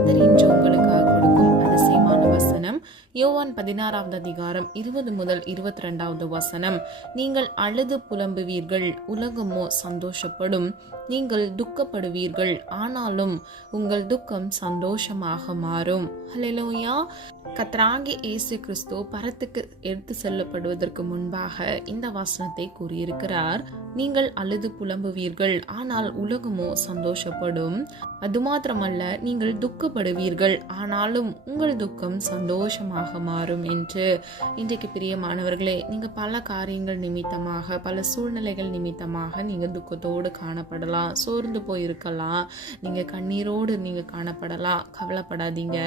கர்த்தர் இன்று உங்களுக்காக கொடுக்கும் அதிசயமான வசனம் யோவான் 16வது அதிகாரம் 20 முதல் 22வது வசனம். நீங்கள் அழுது புலம்புவீர்கள், உலகமோ சந்தோஷப்படும். நீங்கள் துக்கப்படுவீர்கள், ஆனாலும் உங்கள் துக்கம் சந்தோஷமாக மாறும். ஹல்லேலூயா. கர்த்தராகிய இயேசு கிறிஸ்து பரத்துக்கு எடுத்து செல்லப்படுவதற்கு முன்பாக இந்த வசனத்தை கூறியிருக்கிறார். நீங்கள் அழுது புலம்புவீர்கள், ஆனால் உலகமோ சந்தோஷப்படும். அது மாத்திரமல்ல, நீங்கள் துக்கப்படுவீர்கள், ஆனாலும் உங்கள் துக்கம் சந்தோஷமாக மாறும் என்று. இன்றைக்கு பிரியமானவர்களே, நீங்க பல காரியங்கள் நிமித்தமாக, பல சூழ்நிலைகள் நிமித்தமாக நீங்க துக்கத்தோடு காணப்படலாம், சோர்ந்து போயிருக்கலாம், நீங்க கண்ணீரோடு நீங்க காணப்படலாம். கவலைப்படாதீங்க.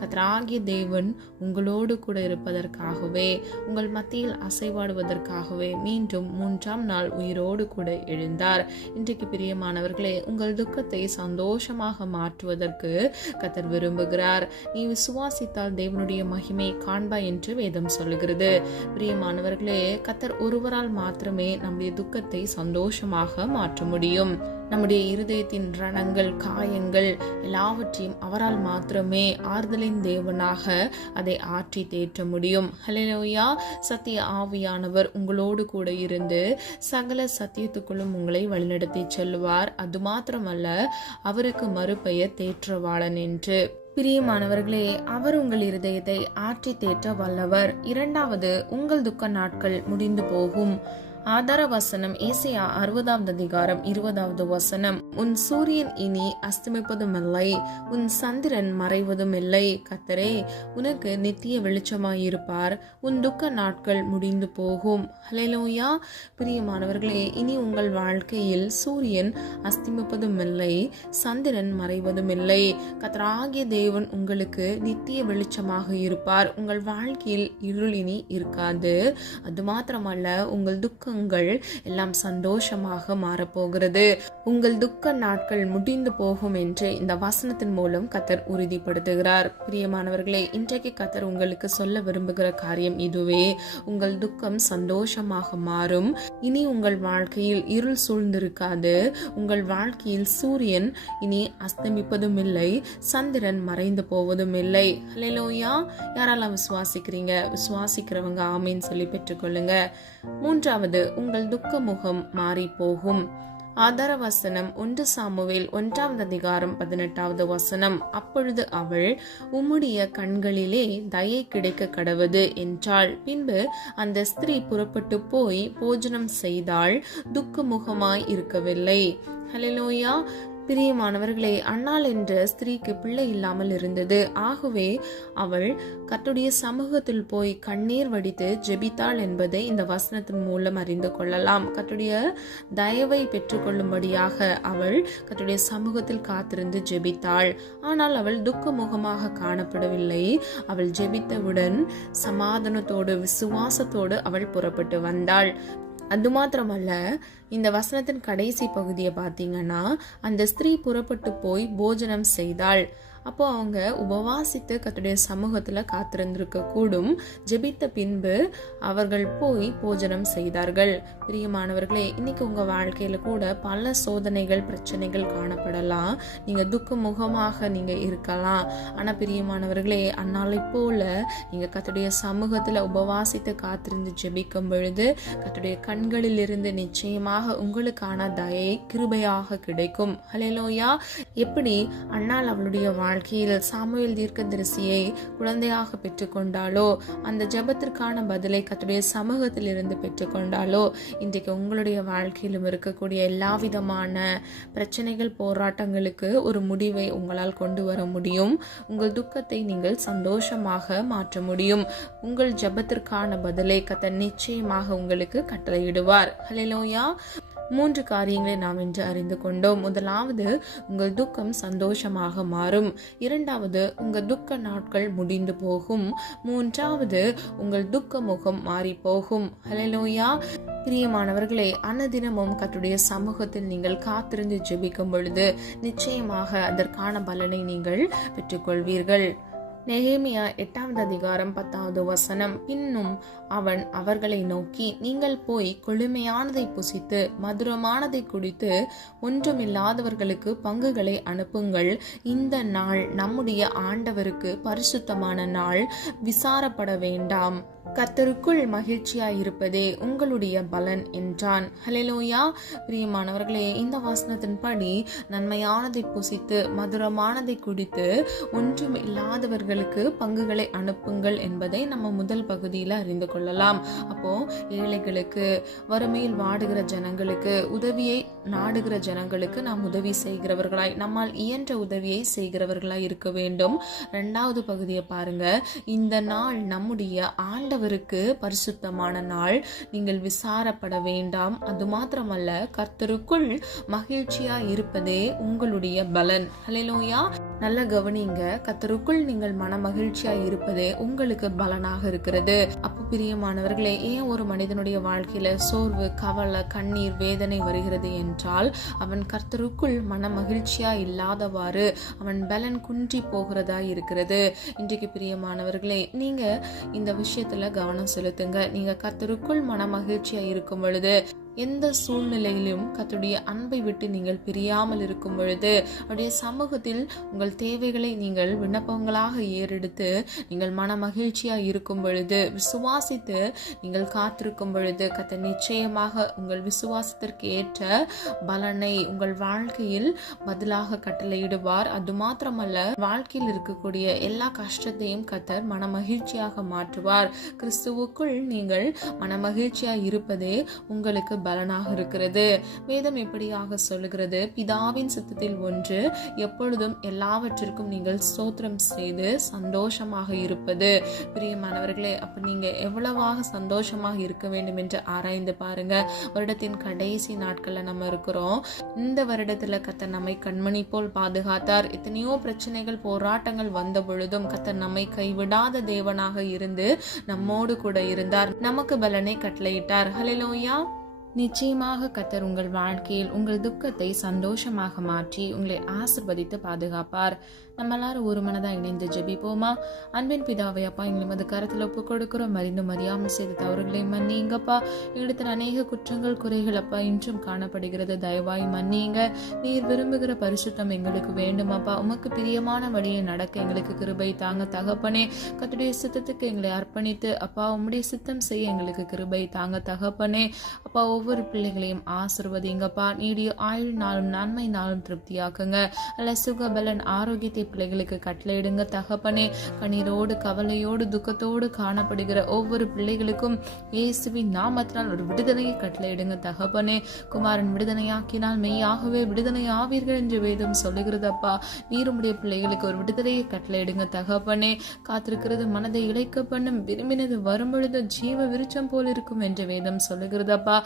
கர்த்தராகிய தேவன் உங்களோடு கூட இருப்பதற்காகவே, உங்கள் மத்தியில் அசைவாடுவதற்காகவே மீண்டும் 3ஆம் நாள் உயிரோடு கூட எழுந்தார். இன்றைக்கு பிரியமானவர்களே, உங்கள் துக்கத்தை சந்தோஷமாக மாற்றுவதற்கு கர்த்தர் விரும்புகிறார். நீ விசுவாசித்தால் தேவனுடைய மகிமை காண்பாய் என்று வேதம் சொல்லுகிறது. பிரியமானவர்களே, கர்த்தர் ஒருவரால் மாத்திரமே நம்முடைய துக்கத்தை சந்தோஷமாக மாற்ற முடியும். நம்முடைய இருதயத்தின் ரணங்கள், காயங்கள் எல்லாவற்றையும் அவரால் மாத்திரமே ஆறுதலின் தேவனாக அதை ஆற்றி தேற்ற முடியும். ஹல்லேலூயா. சத்திய ஆவியானவர் உங்களோடு கூட இருந்து சகல சத்தியத்துக்குள்ளும் உங்களை வழிநடத்தி செல்வார். அது மாத்திரமல்ல, அவருக்கு மறுபெயர் தேற்றவாளன் என்று. பிரியமானவர்களே, அவர் உங்கள் இருதயத்தை ஆற்றி தேற்ற வல்லவர். 2வது, உங்கள் துக்க நாட்கள் முடிந்து போகும். ஆதார வசனம் ஏசாயா 60வது அதிகாரம் 20வது வசனம். உன் சூரியன் இனி அஸ்தமிப்பதுமில்லை, உன் சந்திரன் மறைவதும் இல்லை. கர்த்தரே உனக்கு நித்திய வெளிச்சமாயிருப்பார். உன் துக்க நாட்கள் முடிந்து போகும். ஹல்லேலூயா. பிரியமானவர்களே, இனி உங்கள் வாழ்க்கையில் சூரியன் அஸ்தமிப்பதும் இல்லை, சந்திரன் மறைவதும் இல்லை. கர்த்தராகிய தேவன் உங்களுக்கு நித்திய வெளிச்சமாக இருப்பார். உங்கள் வாழ்க்கையில் இருள் இனி இருக்காது. அது மாத்திரமல்ல, உங்கள் துக்க எல்லாம் சந்தோஷமாக மாறப்போகிறது. உங்கள் துக்க நாட்கள் முடிந்து போகும் என்று இந்த வசனத்தின் மூலம் கர்த்தர் உறுதிப்படுத்துகிறார். பிரியமானவர்களே, இன்றைக்கு கர்த்தர் உங்களுக்கு சொல்ல விரும்புகிற காரியம் இதுவே. உங்கள் துக்கம் சந்தோஷமாக மாறும். இனி உங்கள் வாழ்க்கையில் இருள் சூழ்ந்திருக்காது. உங்கள் வாழ்க்கையில் சூரியன் இனி அஸ்தமிப்பதும் இல்லை, சந்திரன் மறைந்து போவதும் இல்லை. ஹல்லேலூயா. யாரெல்லாம் விசுவாசிக்கிறீங்க? விசுவாசிக்கிறவங்க ஆமீன் சொல்லி பெற்றுக்கொள்ளுங்க. 3வது, உங்கள் துக்க முகம் மாறி போகும். ஆதார வசனம் 1 சாமுவேல் 1வது அதிகாரம் 18வது வசனம். அப்பொழுது அவள், உம்முடைய கண்களிலே தயை கிடைக்க கடவது என்றாள். பின்பு அந்த ஸ்திரீ புறப்பட்டு போய் போஜனம் செய்தாள், துக்க முகமாய் இருக்கவில்லை. ஹல்லேலூயா. பிரியமானவர்களே, அன்னாள் என்ற ஸ்திரீக்கு பிள்ளை இல்லாமல் இருந்தது. ஆகவே அவள் கர்த்தருடைய சமூகத்தில் போய் கண்ணீர் வடித்து ஜெபித்தாள் என்பதை இந்த வசனத்தின் மூலம் அறிந்து கொள்ளலாம். கர்த்தருடைய தயவை பெற்றுக்கொள்ளும்படியாக அவள் கர்த்தருடைய சமூகத்தில் காத்திருந்து ஜெபித்தாள். ஆனால் அவள் துக்க முகமாக காணப்படவில்லை. அவள் ஜெபித்தவுடன் சமாதானத்தோடு, விசுவாசத்தோடு அவள் புறப்பட்டு வந்தாள். அது மாத்திரமல்ல, இந்த வசனத்தின் கடைசி பகுதியை பார்த்தீங்கன்னா, அந்த ஸ்திரீ புறப்பட்டு போய் போஜனம் செய்தாள். அப்போ அவங்க உபவாசித்து கர்த்தருடைய சமூகத்துல காத்திருந்திருக்க கூடும். ஜெபித்த பின்பு அவர்கள் போய் போஜனம் செய்தார்கள். பிரியமானவர்களே, இன்னைக்கு உங்க வாழ்க்கையில கூட பல சோதனைகள், பிரச்சனைகள் காணப்படலாம். நீங்க துக்க முகமாக நீங்க இருக்கலாம். ஆனா பிரியமானவர்களே, அந்நாளை போல நீங்க கர்த்தருடைய சமூகத்துல உபவாசித்து காத்திருந்து ஜெபிக்கும் பொழுது கர்த்தருடைய கண்களில் இருந்து நிச்சயமாக உங்களுக்கான தயை கிருபையாக கிடைக்கும். ஹல்லேலூயா. எப்படி அன்னாள் அவளுடைய வாழ்க்கையில் சாமுவேல் தீர்க்கதரிசியை குழந்தையாக பெற்றுக்கொண்டாலோ, அந்த ஜெபத்திற்கான பதிலை கர்த்தருடைய சமூகத்தில் இருந்து பெற்றுக்கொண்டாலோ, இன்றைக்கு உங்களுடைய வாழ்க்கையிலும் இருக்கக்கூடிய எல்லா விதமான பிரச்சனைகள், போராட்டங்களுக்கு ஒரு முடிவை உங்களால் கொண்டு வர முடியும். உங்கள் துக்கத்தை நீங்கள் சந்தோஷமாக மாற்ற முடியும். உங்கள் ஜெபத்திற்கான பதிலை கர்த்தர் நிச்சயமாக உங்களுக்கு கட்டளையிடுவார். ஹல்லேலூயா. 3 காரியங்களை நாம் இன்று அறிந்து கொண்டோம். முதலாவது, உங்கள் துக்கம் சந்தோஷமாக மாறும். 2வது, உங்கள் துக்க நாட்கள் முடிந்து போகும். 3வது, உங்கள் துக்க முகம் மாறி போகும். ஹல்லேலூயா. பிரியமானவர்களே, அன்னதினமும் கர்த்தருடைய சமூகத்தில் நீங்கள் காத்திருந்து ஜெபிக்கும் பொழுது நிச்சயமாக அதற்கான பலனை நீங்கள் பெற்றுக்கொள்வீர்கள். நெகேமியா 8வது அதிகாரம் 10வது வசனம். பின்னும் அவன் அவர்களை நோக்கி, நீங்கள் போய் கொழுமையானதை புசித்து மதுரமானதை குடித்து ஒன்றுமில்லாதவர்களுக்கு பங்குகளை அனுப்புங்கள். இந்த நாள் நம்முடைய ஆண்டவருக்கு பரிசுத்தமான நாள், விசாரப்பட வேண்டாம். கர்த்தருக்குள் மகிழ்ச்சியாய் இருப்பதே உங்களுடைய பலன் என்றான். ஹல்லேலூயா. பிரியமானவர்களே, இந்த வசனத்தின்படி நன்மையானதை புசித்து மதுரமானதை குடித்து ஒன்றும் இல்லாதவர்களுக்கு பங்குகளை அனுப்புங்கள் என்பதை நம்ம முதல் பகுதியில் அறிந்து கொள்ளலாம். அப்போ ஏழைகளுக்கு, வறுமையில் வாடுகிற ஜனங்களுக்கு, உதவியை நாடுகிற ஜனங்களுக்கு நாம் உதவி செய்கிறவர்களாய், நம்மால் இயன்ற உதவியை செய்கிறவர்களாய் இருக்க வேண்டும். 2வது பகுதியை பாருங்க. இந்த நாள் நம்முடைய ஆண்டவருக்கு பரிசுத்தமான நாள், நீங்கள் விசாரப்பட வேண்டாம். அது மாத்திரமல்ல, கர்த்தருக்குள் மகிழ்ச்சியா இருப்பதே உங்களுடைய பலன். ஹல்லேலூயா. நல்ல கவனிங்க, கர்த்தருக்குள் நீங்கள் மன மகிழ்ச்சியா இருப்பதே உங்களுக்கு பலனாக இருக்கிறது. அப்போ பிரியமானவர்களே, ஏன் ஒரு மனிதனுடைய வாழ்க்கையில சோர்வு, கவலை, கண்ணீர், வேதனை வருகிறது என்றால் அவன் கர்த்தருக்குள் மன மகிழ்ச்சியா இல்லாதவாறு அவன் பலன் குன்றி போகிறதா இருக்கிறது. இன்றைக்கு பிரியமானவர்களே, நீங்க இந்த விஷயத்துல கவனம் செலுத்துங்க. நீங்க கர்த்தருக்குள் மன மகிழ்ச்சியா இருக்கும் பொழுது, எந்த சூழ்நிலையிலும் கர்த்தருடைய அன்பை விட்டு நீங்கள் பிரியாமல் இருக்கும் பொழுது, அவருடைய சமூகத்தில் உங்கள் தேவைகளை நீங்கள் விண்ணப்பங்களாக ஏறெடுத்து நீங்கள் மன மகிழ்ச்சியா இருக்கும் பொழுது, விசுவாசித்து நீங்கள் காத்திருக்கும் பொழுது, கர்த்தர் நிச்சயமாக உங்கள் விசுவாசத்திற்கு ஏற்ற பலனை உங்கள் வாழ்க்கையில் பதிலாக கட்டளையிடுவார். அது மாத்திரமல்ல, வாழ்க்கையில் இருக்கக்கூடிய எல்லா கஷ்டத்தையும் கர்த்தர் மன மகிழ்ச்சியாக மாற்றுவார். கிறிஸ்துவுக்குள் நீங்கள் மன மகிழ்ச்சியா இருப்பதே உங்களுக்கு பலனாக இருக்கிறது. வேதம் எப்படியாக சொல்லுகிறது? பிதாவின் சித்தத்தில் ஒன்று, எப்பொழுதும் எல்லாவற்றிற்கும் நீங்கள் ஸ்தோத்திரம் செய்து சந்தோஷமாக இருப்பது. பிரியமானவர்களே, அப்ப நீங்க எவ்வளவாக சந்தோஷமாக இருக்க வேண்டும் என்று ஆராய்ந்து பாருங்க. வருடத்தின் கடைசி நாட்கள்ல நம்ம இருக்கிறோம். இந்த வருடத்துல கர்த்தர் நம்மை கண்மணி போல் பாதுகாத்தார். எத்தனையோ பிரச்சனைகள், போராட்டங்கள் வந்த பொழுதும் கர்த்தர் நம்மை கைவிடாத தேவனாக இருந்து நம்மோடு கூட இருந்தார். நமக்கு பலனை கட்டளையிட்டார். ஹல்லேலூயா. நிச்சயமாக கர்த்தர் உங்கள் வாழ்க்கையில் உங்கள் துக்கத்தை சந்தோஷமாக மாற்றி உங்களை ஆசீர்வதித்து பாதுகாப்பார். நம்ம எல்லாரும் ஒரு மனதா இணைந்து ஜெபிப்போமா? அன்பின் பிதாவை அப்பா, எங்களை கரத்தில் ஒப்பு கொடுக்கிறோம். அறிந்தும் அறியாமல் செய்த தவறுகளை மன்னிங்கப்பா. எங்களிடத்தில் அநேக குற்றங்கள், குறைகள் அப்பா இன்றும் காணப்படுகிறது. தயவாய் மன்னிங்க. நீர் விரும்புகிற பரிசுத்தம் எங்களுக்கு வேண்டும் அப்பா. உமக்கு பிரியமான வழியை நடக்க எங்களுக்கு கிருபை தாங்க தகப்பனே. கர்த்தருடைய சித்தத்துக்கு எங்களை அர்ப்பணித்து அப்பா உம்முடைய சித்தம் செய்ய எங்களுக்கு கிருபை தாங்க தகப்பனே. அப்பா, ஒவ்வொரு பிள்ளைகளையும் ஆசீர்வதிங்கப்பா. நீடிய ஆயுள் நாளும் நன்மை நாளும் திருப்தியாக்குங்க. அல்ல சுகபலன் ஆரோக்கியத்தை பிள்ளைகளுக்கு கட்டளையிடுங்க தகப்பனே. கண்ணீரோடு, கவலையோடு, துக்கத்தோடு காணப்படுகிற ஒவ்வொரு பிள்ளைகளுக்கும் இயேசுவின் நாமத்தினால் ஒரு விடுதலையை கட்டளையிடுங்க தகப்பனே. குமாரன் விடுதலையாக்கினால் மெய்யாகவே விடுதலை ஆவீர்கள் என்று வேதம் சொல்லுகிறதப்பா. நீருடைய பிள்ளைகளுக்கு ஒரு விடுதலையை கட்டளையிடுங்க தகப்பனே. காத்திருக்கிறது மனதை இழைக்க பண்ணும், விரும்பினது வரும்பொழுது ஜீவ விருட்சம் போல் இருக்கும் என்று வேதம் சொல்லுகிறதப்பா.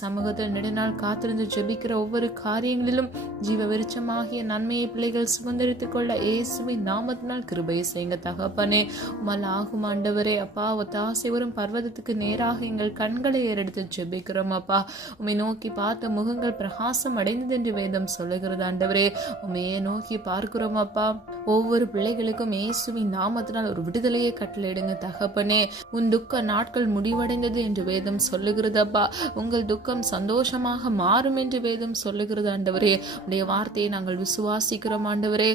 சமூகத்தில் நெடுநாள் காத்திருந்து ஜெபிக்கிற ஒவ்வொரு காரியங்களிலும் ஜீவ விருட்சமாகிய நன்மையை பிள்ளைகள் சுதந்திரித்துக் கொள்ள இயேசுவின் நாமத்தினால் கிருபையை செய்யுங்க தகப்பனே. உம்மால் ஆகும் ஆண்டவரே அப்பா. ஒத்தாசை வரும் பர்வதத்துக்கு நேராக எங்கள் கண்களை ஏறெடுத்து ஜெபிக்கிறோம் அப்பா. உம்மை நோக்கி பார்த்த முகங்கள் பிரகாசம் அடைந்தது என்று வேதம் சொல்லுகிறது ஆண்டவரே. உம்மையே நோக்கி பார்க்கிறோம் அப்பா. ஒவ்வொரு பிள்ளைகளுக்கும் இயேசுவின் நாமத்தினால் ஒரு விடுதலையை கட்டளையிடுங்க தகப்பனே. உன் துக்க நாட்கள் முடிவடைந்தது என்று வேதம் சொல்லுகிறது அப்பா. உங்கள் துக்கம் சந்தோஷமாக மாறும் என்று வேதம் சொல்லுகிறது ஆண்டவரே. உடைய வார்த்தையை நாங்கள் விசுவாசிக்கிறோம் ஆண்டவரே.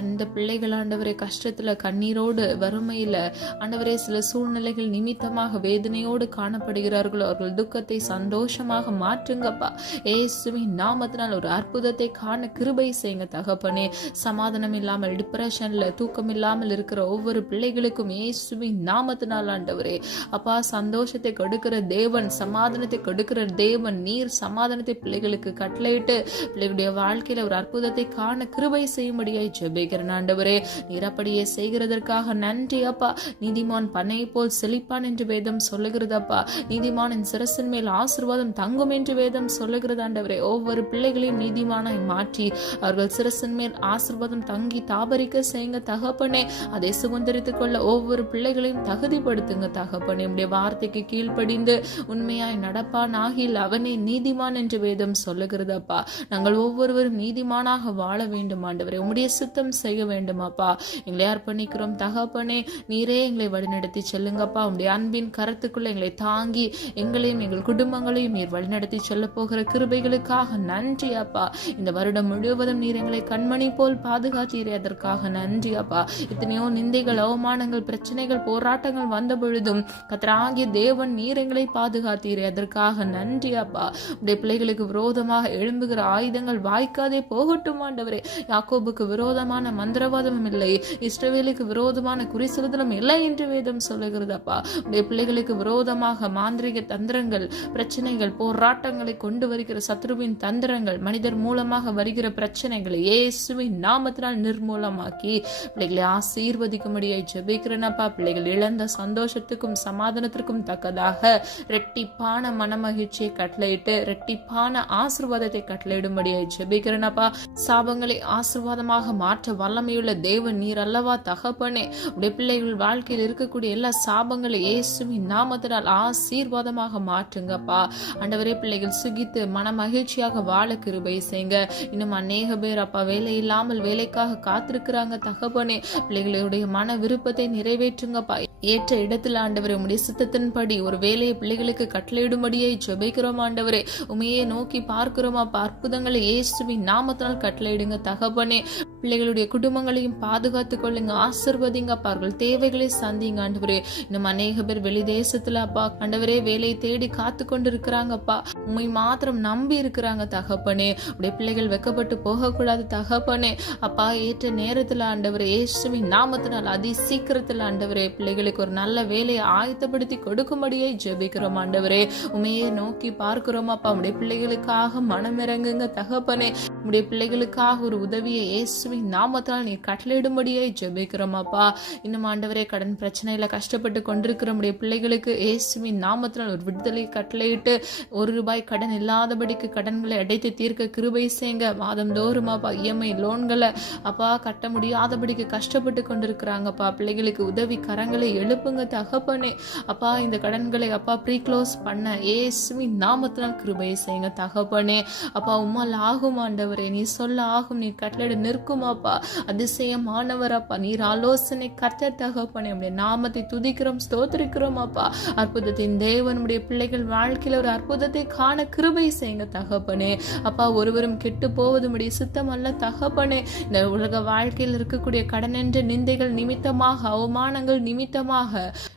அந்த பிள்ளைகள் ஆண்டவரே கஷ்டத்துல, கண்ணீரோடு, வறுமையில ஆண்டவரே சில சூழ்நிலைகள் நிமித்தமாக வேதனையோடு காணப்படுகிறார்களோ அவர்கள் துக்கத்தை சந்தோஷமாக மாற்றுங்கப்பா. இயேசுவின் நாமத்தினால் ஒரு அற்புதத்தை காண கிருபை செய்யுங்க தகப்பனே. சமாதானம் இல்லாமல், டிப்ரெஷன்ல, தூக்கம் இல்லாமல் இருக்கிற ஒவ்வொரு பிள்ளைகளுக்கும் இயேசுவின் நாமத்தினால் ஆண்டவரே அப்பா சந்தோஷத்தை கொடுக்கிற தேவன், சமாதானத்தை கொடுக்கிற தேவன், நீர் சமாதானத்தை பிள்ளைகளுக்கு கட்டளையிட்டு பிள்ளைகளுடைய வாழ்க்கையில ஒரு அற்புதத்தை காண கிருபை செய்யும்படியாய் ஜெபிக்கிறேன் ஆண்டவரே. நீர் அப்படியே செய்கிறதற்காக நன்றி அப்பா. நீதிமான் பண்ணை போல் செழிப்பான் என்று வேதம் சொல்லுகிறதப்பா. நீதிமானின் சிரசின் மேல் ஆசீர்வாதம் தங்கும் என்று வேதம் சொல்லுகிறது ஆண்டவரே. ஒவ்வொரு பிள்ளைகளையும் நீதிமானாய் மாற்றி அவர்கள் சிரசின் மேல் ஆசீர்வாதம் தங்கி தாபரிக்க செய்யுங்க தகப்பனே. அதை சுதந்திரித்துக் கொள்ள ஒவ்வொரு பிள்ளைகளையும் தகுதிப்படுத்துங்க தகப்பனே. உடைய வார்த்தைக்கு கீழ்ப்படிந்து உண்மையாய் நடப்பான் ஆகிய ஆகில் அவனே நீதிமான் என்று வேதம் சொல்லுகிறதப்பா. நாங்கள் ஒவ்வொருவரும் நீதிமானாக வாழ வேண்டும் ஆண்டவரே. உம்முடைய சித்தம் செய்ய வேண்டுமாப்பா. எங்களை அர்ப்பணிக்கிறோம் தகப்பனே. நீரே எங்களை வழிநடத்தி செல்லுங்கப்பா. உம்முடைய அன்பின் கரத்துக்குள்ள எங்களை தாங்கி எங்களையும் எங்கள் குடும்பங்களையும் நீர் வழிநடத்தி செல்ல போகிற கிருபைகளுக்காக நன்றி அப்பா. இந்த வருடம் முழுவதும் நீர் எங்களை கண்மணி போல் பாதுகாத்தீரே, அதற்காக நன்றி அப்பா. எத்தனையோ நிந்தைகள், அவமானங்கள், பிரச்சனைகள், போராட்டங்கள் வந்த பொழுதும் கர்த்தராகிய தேவன் நீர் எங்களை பாதுகாத்தீரே, அதற்காக நன்றி அப்பா. உடைய பிள்ளைகளுக்கு விரோதமாக எழும்புகிற ஆயுதங்கள் வாய்க்காதே போகட்டும் ஆண்டவரே. யாக்கோபுக்கு விரோதமான மந்திரவாதமும் இல்லை, இஸ்ரவேலுக்கு விரோதமான குறிசெலுதலும் இல்லை என்று வேதம் சொல்லுகிறது அப்பா. உடைய பிள்ளைகளுக்கு விரோதமாக மாந்திரிக தந்திரங்கள், பிரச்சனைகள், போராட்டங்களை கொண்டு வருகிற சத்ருவின் தந்திரங்கள், மனிதர் மூலமாக வருகிற பிரச்சனைகளை இயேசுவின் நாமத்தினால் நிர்மூலமாக்கி பிள்ளைகளை ஆசீர்வதிக்கும்படியாய் ஜெபிக்கிறேனப்பா. பிள்ளைகள் இழந்த சந்தோஷத்துக்கும் சமாதானத்திற்கும் தக்கதாக ரெட்டிப்பான மனமகிழ்ச்சியை கட்டளையிட்டு ரெட்டிப்பான ஆசீர்வாதத்தை கட்டளையிடும்படியாய் ஜெபிக்கிறேனப்பா. சாபங்களை ஆசீர்வாதமாக மாற்ற வல்லமையுள்ள தேவன் நீர் அல்லவா தகப்பனே. உடைய பிள்ளைகள் வாழ்க்கையில் இருக்கக்கூடிய எல்லா சாபங்களை இயேசுவின் நாமத்தினால் ஆசீர்வாதமாக மாற்றுங்கப்பா. ஆண்டவரே, பிள்ளைகள் சுகித்து மன மகிழ்ச்சியாக வாழ கிருபை செய்யுங்க. இன்னும் அநேக பேர் அப்பா வேலை இல்லாமல் வேலைக்காக காத்திருக்கிறாங்க தகப்பனே. பிள்ளைகளுடைய மன விருப்பத்தை நிறைவேற்றுங்கப்பா. ஏற்ற இடத்துல ஆண்டவரே உம்முடைய சித்தத்தின்படி ஒரு வேலையை பிள்ளைகளுக்கு கட்டளையிடும்படியை ஜெபிக்கிறோம் ஆண்டவரே. உமையே நோக்கி பார்க்கிறோமா, அற்புதங்களை இயேசுவின் நாமத்தினால் கட்டளையிடுங்க தகப்பனே. பிள்ளைகளுடைய குடும்பங்களையும் பாதுகாத்துக் கொள்ளுங்க, ஆசீர்வதிங்க அப்பா. அவர்கள் தேவைகளை சந்திங்க ஆண்டவரே. இன்னும் அநேக பேர் வெளி தேசத்துல அப்பா ஆண்டவரே வேலையை தேடி காத்து கொண்டு இருக்கிறாங்கப்பா. உண்மை மாத்திரம் நம்பி இருக்கிறாங்க தகப்பனே. உடைய பிள்ளைகள் வெக்கப்பட்டு போகக்கூடாது தகப்பனே. அப்பா ஏற்ற நேரத்துல ஆண்டவரே இயேசுவின் நாமத்தினால் அதி சீக்கிரத்துல ஆண்டவரே பிள்ளைகளுக்கு ஒரு நல்ல வேலையை ஆயத்தப்படுத்தி கொடுக்கும்படியே ஜெபிக்கிறோம் ஆண்டவரே. உமையே நோக்கி பார்க்கிறோம் அப்பா. உடைய பிள்ளைகளுக்காக மனமிறங்குங்க தகப்பனே. உடைய பிள்ளைகளுக்காக ஒரு உதவியை இயேசுவின் நாமத்தால் நீ கட்டளையிடும்படியே ஜெபிக்கிறோம் அப்பா. இன்னும் ஆண்டவரே கடன் பிரச்சனையில கஷ்டப்பட்டு கொண்டிருக்கிற உடைய பிள்ளைகளுக்கு இயேசுவின் நாமத்தினால் ஒரு விடுதலை கட்டளையிட்டு ₹1 கடன் இல்லாதபடிக்கு கடன்களை அடைத்து தீர்க்க கிருபை செய்யுங்க. மாதந்தோறும் அப்பா இஎம்ஐ லோன்களை அப்பா கட்ட முடியாதபடிக்கு கஷ்டப்பட்டு கொண்டிருக்கிறாங்கப்பா. பிள்ளைகளுக்கு உதவி கரங்களை எழுப்புங்க தகப்பனே. அப்பா இந்த கடன்களை அப்பா ப்ரீ க்ளோஸ் பண்ண இயேசுவின் நாமத்தினால் கிருபை செய்யுங்க தகப்பனே. அப்பா உம்மால் ஆகும் ஆண்டவரே, நீ சொல்ல ஆகும், நீ கட்டளையிட நிற்கும் அப்பா. அதிசயமானவர் அப்பா, நீர் ஆலோசனை கர்த்தர் தகப்பனே. உடைய நாமத்தை துதிக்கிறோம், ஸ்தோத்திரிக்கிறோம் அப்பா. அற்புதத்தின் தேவன் உடைய பிள்ளைகள் வாழ்க்கையில ஒரு அற்புதத்தை காண கிருபை செய்யுங்க தகப்பனே. அப்பா ஒருவரும் கெட்டு போவது உடைய சித்தம் அல்ல தகப்பனே. இந்த உலக வாழ்க்கையில் இருக்கக்கூடிய கடன் என்ற நிந்தைகள் நிமித்தமாக, அவமானங்கள் நிமித்தமாக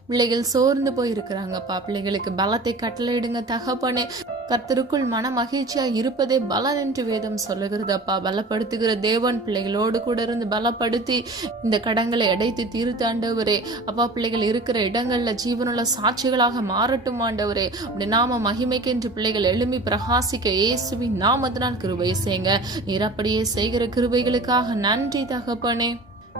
பிள்ளைகள் சோர்ந்து போயிருக்கிறாங்கப்பா. பிள்ளைகளுக்கு பலத்தை கட்டளையிடுங்க தகப்பனே. கர்த்தருக்குள் மன மகிழ்ச்சியா இருப்பதே பலன் என்று வேதம் சொல்லுகிறது அப்பா. பலப்படுத்துகிற தேவன் பிள்ளைகளோடு கூட இருந்து பலப்படுத்தி இந்த கடன்களை அடைத்து தீர்த்து ஆண்டவரே. அப்பா பிள்ளைகள் இருக்கிற இடங்கள்ல ஜீவனுள்ள சாட்சிகளாக மாறட்டும் ஆண்டவரே. உடைய நாம மகிமைக்கென்று பிள்ளைகள் எழும்பி பிரகாசிக்க இயேசுவின் நாமத்தினால் கிருபை செய்யுங்க. நீர் அப்படியே செய்கிற கிருபைகளுக்காக நன்றி தகப்பனே.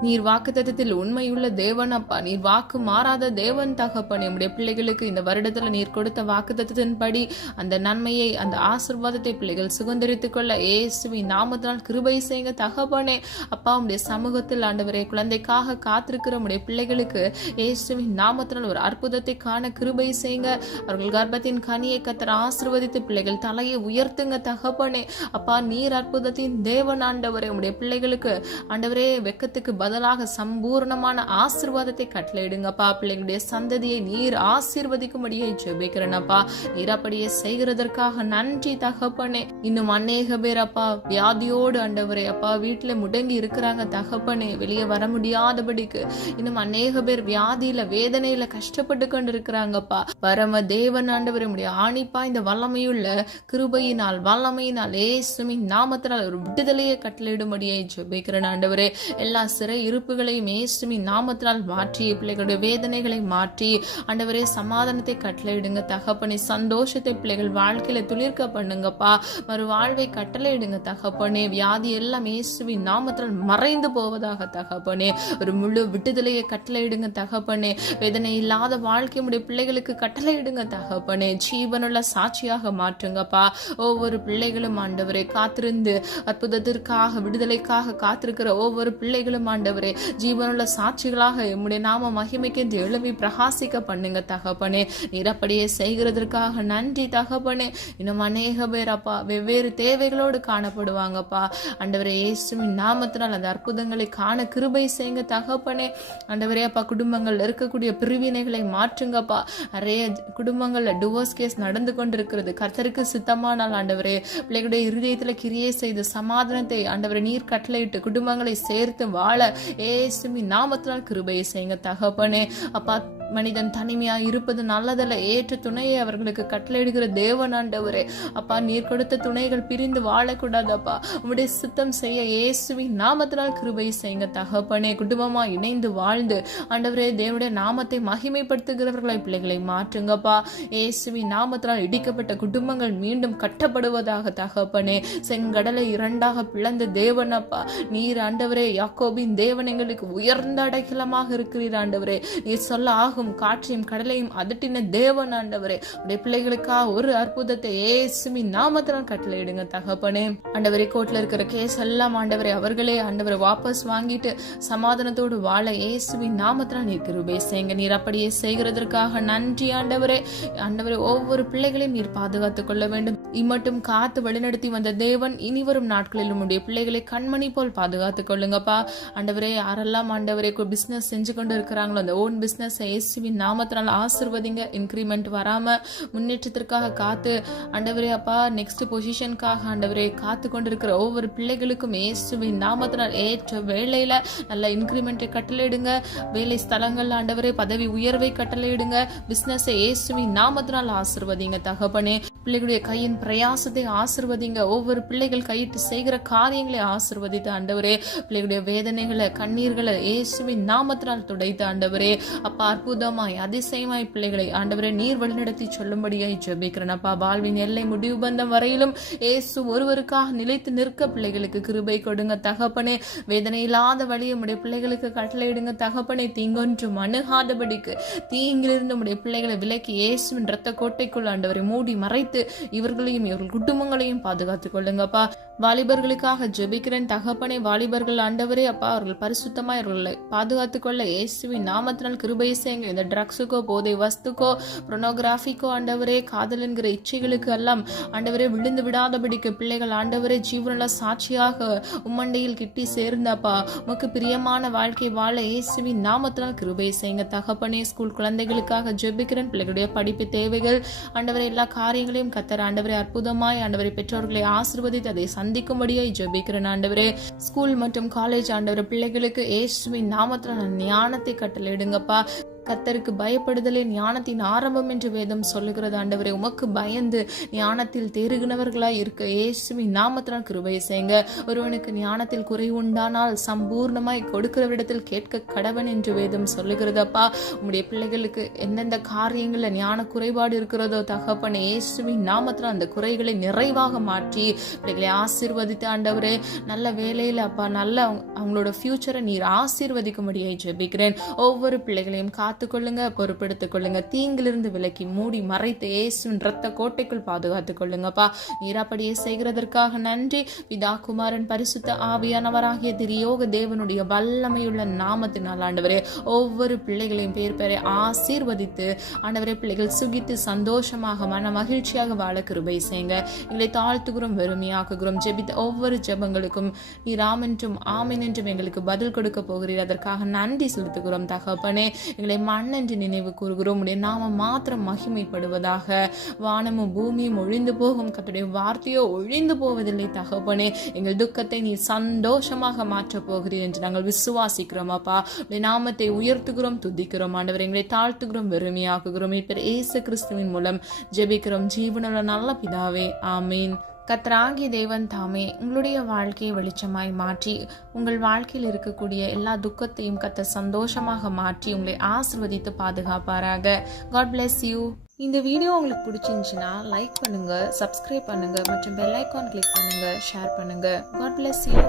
நீர் வாக்குத்தத்தத்தில் உண்மையுள்ள தேவன் அப்பா. நீர் வாக்கு மாறாத தேவன் தகப்பனே. உடைய பிள்ளைகளுக்கு இந்த வருடத்துல நீர் கொடுத்த வாக்குத்தத்தத்தின்படி அந்த நன்மையை, அந்த ஆசீர்வாதத்தை பிள்ளைகள் சுதந்திரித்துக் கொள்ள இயேசுவின் நாமத்தினால் கிருபை செய்யுங்க தகப்பனே. அப்பா உடைய சமூகத்தில் ஆண்டவரே குழந்தைக்காக காத்திருக்கிற உடைய பிள்ளைகளுக்கு இயேசுவின் நாமத்தினால் ஒரு அற்புதத்தை காண கிருபை செய்யுங்க. அவர்கள் கர்ப்பத்தின் கனியை கர்த்தர் ஆசீர்வதித்து பிள்ளைகள் தலையை உயர்த்துங்க தகப்பனே. அப்பா நீர் அற்புதத்தின் தேவன் ஆண்டவரே. உடைய பிள்ளைகளுக்கு ஆண்டவரே வெக்கத்துக்கு பதிலாக சம்பூர்ணமான ஆசீர்வாதத்தை கட்டளையிடுங்கப்பா. பிள்ளைகளுடைய சந்ததியை நீர் ஆசீர்வதிக்கும்படியே ஜெபிக்கிறேனப்பா. நீர் அப்படியே செய்கிறதற்காக நன்றி தகப்பனே. இன்னும் அநேக பேர் அப்பா வியாதியோடு ஆண்டவரே அப்பா வீட்டுல முடங்கி இருக்கிறாங்க தகப்பனே, வெளியே வர முடியாதபடிக்கு. இன்னும் அநேக பேர் வியாதியில வேதனையில கஷ்டப்பட்டு கொண்டு இருக்கிறாங்கப்பா. பரம தேவன் ஆண்டவரே உடைய ஆணிப்பா இந்த வல்லமையுள்ள கிருபையினால் வல்லமையினால் இயேசுவின் நாமத்தினால் ஒரு விடுதலையை கட்டளையிடும்படியே ஜெபிக்கிறேன் ஆண்டவரே. எல்லா இருப்புகளையும் இயேசுவின் நாமத்தினால் மாற்றி பிள்ளைகளுடைய வேதனைகளை மாற்றி ஆண்டவரே சமாதானத்தை கட்டளையிடுங்க தகப்பனே. சந்தோஷத்தை பிள்ளைகள் வாழ்க்கையில துளிர்க்க பண்ணுங்கப்பா. மறு வாழ்வை கட்டளையிடுங்க தகப்பனே. வியாதி எல்லாம் இயேசுவின் நாமத்தினால் மறைந்து போவதாக தகப்பனே. ஒரு முழு விடுதலையை கட்டளையிடுங்க தகப்பனே. வேதனை இல்லாத வாழ்க்கை உடைய பிள்ளைகளுக்கு கட்டளையிடுங்க தகப்பனே. ஜீவனுள்ள சாட்சியாக மாற்றுங்கப்பா. ஒவ்வொரு பிள்ளைகளும் ஆண்டவரே காத்திருந்து அற்புதத்திற்காக விடுதலைக்காக காத்திருக்கிற ஒவ்வொரு பிள்ளைகளும் ஆண்டவரே ஜீவனுள்ள சாட்சிகளாக எம்முடைய நாம மகிமைக்கு என்று எழுப்பி பிரகாசிக்க பண்ணுங்க தகப்பனே. நீர் அப்படியே செய்கிறதற்காக நன்றி தகப்பனே. இன்னும் அநேக பேர் அப்பா வெவ்வேறு தேவைகளோடு காணப்படுவாங்கப்பா. ஆண்டவரே இயேசுவின் நாமத்தினால் அந்த அற்புதங்களை காண கிருபை செய்யுங்க தகப்பனே. ஆண்டவரே அப்பா குடும்பங்கள்ல இருக்கக்கூடிய பிரிவினைகளை மாற்றுங்கப்பா. நிறைய குடும்பங்கள்ல டிவோர்ஸ் கேஸ் நடந்து கொண்டிருக்கிறது. கர்த்தருக்கு சித்தமானால் ஆண்டவரே பிள்ளைகளுடைய இருதயத்துல கிரியை செய்து சமாதானத்தை ஆண்டவரே நீர் கட்டளையிட்டு குடும்பங்களை சேர்த்து வாழ இயேசுவின் நாமத்தினால் கிருபையை செய்யுங்க தகப்பனே. அப்பா மனிதன் தனிமையா இருப்பது நல்லதல்ல, ஏற்ற துணையை அவர்களுக்கு கட்டளையிடுகிற தேவன் ஆண்டவரே. அப்பா நீர் கொடுத்த துணைகள் பிரிந்து வாழக்கூடாது அப்பா. உம்முடைய சித்தம் செய்ய இயேசுவின் நாமத்தினால் கிருபை செய்யுங்க தகப்பனே. குடும்பமா இணைந்து வாழ்ந்து ஆண்டவரே தேவனுடைய நாமத்தை மகிமைப்படுத்துகிறவர்களை பிள்ளைகளை மாற்றுங்கப்பா. இயேசுவின் நாமத்தினால் இடிக்கப்பட்ட குடும்பங்கள் மீண்டும் கட்டப்படுவதாக தகப்பனே. செங்கடலை இரண்டாக பிளந்த தேவன் அப்பா நீர் ஆண்டவரே யாக்கோபின் தேவன் எங்களுக்கு உயர்ந்த அடைக்கலமாக இருக்கிறீர் ஆண்டவரே. நீர் சொல்ல ஆகும் காற்றையும் கடலையும் அதட்டின தேவன் ஆண்டவரே. உடைய பிள்ளைகளுக்காக ஒரு அற்புதத்தை இயேசுவின் நாமத்தினால் கட்டளையிடுங்க தகப்பனே. ஆண்டவரே கோர்ட்ல இருக்கிற கேஸ் எல்லாம் ஆண்டவரே அவர்களே ஆண்டவரை வாபஸ் வாங்கிட்டு சமாதானத்தோடு வாழ இயேசுவின் நாமத்தினால் நீர் கிருபை செய்யுங்க. நீர் அப்படியே செய்கிறதற்காக நன்றி ஆண்டவரே. ஆண்டவரே ஒவ்வொரு பிள்ளைகளையும் நீர் பாதுகாத்துக் கொள்ள வேண்டும். இம்மட்டும் காத்து வழிநடத்தி வந்த தேவன் இனி வரும் நாட்களில் உடைய பிள்ளைகளை கண்மணி போல் பாதுகாத்துக் கொள்ளுங்கப்பா. ஆண்டவரே யாரெல்லாம் ஆண்டவரே பிசினஸ் செஞ்சு கொண்டு இருக்கிறாங்களோ அந்த ஓன் பிசினஸ் இயேசுவின் நாமத்தினால் ஆசீர்வதிங்க. இன்கிரிமெண்ட் வராம முன்னேற்றத்திற்காக காத்து ஆண்டவரே அப்பா நெக்ஸ்ட் பொசிஷனுக்காக ஆண்டவரே காத்து கொண்டிருக்கிற ஒவ்வொரு பிள்ளைகளுக்கும் இயேசுவின் நாமத்தினால் ஏற்ற வேளையில நல்ல இன்கிரிமெண்டை கட்டளையிடுங்க. வேலை ஸ்தலங்கள் ஆண்டவரே பதவி உயர்வை கட்டளையிடுங்க. பிசினஸ் இயேசுவின் நாமத்தினால் ஆசீர்வதிங்க தகப்பனே. பிள்ளைகளுடைய கையின் பிரயாசத்தை ஆசீர்வதிங்க. ஒவ்வொரு பிள்ளைகள் கையிட்டு செய்கிற காரியங்களை ஆசீர்வதித்து ஆண்டவரே பிள்ளைகளுடைய வேதனைகளை கண்ணீர்களை இயேசுவின் நாமத்தினால் துடைத்து ஆண்டவரே அப்பா அற்புதமாய் அதிசயமாய் பிள்ளைகளை ஆண்டவரே நீர் வழிநடத்தி சொல்லும்படியாய் ஜெபிக்கிறேன் அப்பா. வாழ்வின் எல்லை முடிவு பந்தம் வரையிலும் இயேசு ஒருவருக்காக நிலைத்து நிற்க பிள்ளைகளுக்கு கிருபை கொடுங்க தகப்பனே. வேதனை இல்லாத வழியை உடைய பிள்ளைகளுக்கு கட்டளையிடுங்க தகப்பனே. தீங்கொன்றும் அணுகாதபடிக்கு தீங்கிலிருந்து உடைய பிள்ளைகளை விலக்கி இயேசுவின் இரத்த கோட்டைக்குள் ஆண்டவரை மூடி மறைத்து இவர்களையும் இவர்கள் குடும்பங்களையும் பாதுகாத்துக் கொள்ளுங்கப்பா. வாலிபர்களுக்காக ஜெபிக்கிறேன் தகப்பனே. வாலிபர்கள் ஆண்டவரே அப்பா அவர்கள் பரிசுத்தமா இவர்களை பாதுகாத்துக் கொள்ள இயேசுவின் நாமத்தினால் கிருபை செய்யுங்க. இந்த ட்ரக்ஸுக்கோ போதை வஸ்துக்கோ புரோனோகிராஃபிக்கோ ஆண்டவரே காதல் என்கிற இச்சைகளுக்கு எல்லாம் ஆண்டவரே விழுந்து விடாதபடிக்கு பிள்ளைகள் ஆண்டவரே ஜீவனுள்ள சாட்சியாக உம்மண்டையில் கிட்டி சேர்ந்தப்பா உமக்கு பிரியமான வாழ்க்கை வாழ இயேசுவின் நாமத்தினால் கிருபை செய்யுங்க தகப்பனே. ஸ்கூல் குழந்தைகளுக்காக ஜெபிக்கிறேன். பிள்ளைகளுடைய படிப்பு தேவைகள் ஆண்டவரே எல்லா காரியங்களையும் கத்தர் ஆண்டவரே அற்புதமாய் ஆண்டவரை பெற்றோர்களை ஆசீர்வதித்து அதை சந்திக்கும்படியாய் ஜெபிக்கிறேன் ஆண்டவரே. ஸ்கூல் மற்றும் காலேஜ் ஆண்டவரே பிள்ளைகளுக்கு இயேசுவின் நாமத்தினால் ஞானத்தை கட்டளையிடுங்கப்பா. கர்த்தருக்கு பயப்படுதலே ஞானத்தின் ஆரம்பம் என்று வேதம் சொல்லுகிறது ஆண்டவரே. உமக்கு பயந்து ஞானத்தில் தேறுகிறவர்களாய் இருக்க இயேசுவின் நாமத்தினால் கிருபை செய்யுங்க. ஒருவனுக்கு ஞானத்தில் குறை உண்டானால் சம்பூர்ணமாய் கொடுக்கிறவரிடத்தில் கேட்க கடவன் என்று வேதம் சொல்லுகிறதப்பா. உம்முடைய பிள்ளைகளுக்கு எந்தெந்த காரியங்கள்ல ஞான குறைபாடு இருக்கிறதோ தகப்பனே இயேசுவின் நாமத்தினால் அந்த குறைகளை நிறைவாக மாற்றி பிள்ளைகளை ஆசீர்வதித்து ஆண்டவரே நல்ல வேலையில அப்பா நல்ல அவங்களோட ஃபியூச்சரை நீர் ஆசீர்வதிக்கும்படியாய் ஜெபிக்கிறேன். ஒவ்வொரு பிள்ளைகளையும் காத்துக்கொள்ளுங்க, பொறுப்படுத்திக் கொள்ளுங்க. தீங்கிலிருந்து விலக்கி மூடி மறைத்து இயேசுவின் இரத்த கோட்டைக்குள் பாதுகாத்துக் கொள்ளுங்கப்பா. நீராப்படியே செய்கிறதற்காக நன்றி. பிதா குமாரன் பரிசுத்த ஆவியானவராகிய திரியோக தேவனுடைய வல்லமையுள்ள நாமத்தினால் ஆண்டவரே ஒவ்வொரு பிள்ளைகளையும் பேர் பேரை ஆசீர்வதித்து ஆண்டவரே பிள்ளைகள் சுகித்து சந்தோஷமாக மன மகிழ்ச்சியாக வாழ கிருபை செய்யுங்க. எங்களை தாழ்த்துகிறோம், வெறுமையாக்குகிறோம். ஜெபித்த ஒவ்வொரு ஜெபங்களுக்கும் நீர் ஆமென்றும் ஆமென் என்றும் எங்களுக்கு பதில் கொடுக்க போகிறீர். அதற்காக நன்றி செலுத்துகிறோம் தகப்பனே. எங்களை மண்ணென்று நினைவு கூறுகிறோம். உடைய நாமம் மாத்திரம் மகிமைப்படுவதாக. வானமும் பூமியும் ஒழிந்து போகும், கர்த்தருடைய வார்த்தையோ ஒழிந்து போவதில்லை தகப்பனே. எங்கள் துக்கத்தை நீ சந்தோஷமாக மாற்றப் போகிறீர் என்று நாங்கள் விசுவாசிக்கிறோம் அப்பா. உடைய நாமத்தை உயர்த்துகிறோம், துதிக்கிறோம் ஆண்டவர். எங்களை தாழ்த்துகிறோம், வெறுமையாக்குகிறோம். இப்ப இயேசு கிறிஸ்துவின் மூலம் ஜெபிக்கிறோம் ஜீவனுள்ள நல்ல பிதாவே, ஆமீன். கர்த்தராகிய தேவன் தாமே உங்களுடைய வாழ்க்கையை வெளிச்சமாய் மாற்றி உங்கள் வாழ்க்கையில் இருக்கக்கூடிய எல்லா துக்கத்தையும் கர்த்தர் சந்தோஷமாக மாற்றி உங்களை ஆசீர்வதித்து பாதுகாப்பாராக. God bless you. இந்த வீடியோ உங்களுக்கு பிடிச்சிருந்துச்சுன்னா லைக் பண்ணுங்க, சப்ஸ்கிரைப் பண்ணுங்க மற்றும் பெல் ஐகான் கிளிக் பண்ணுங்க, ஷேர் பண்ணுங்க. God bless you.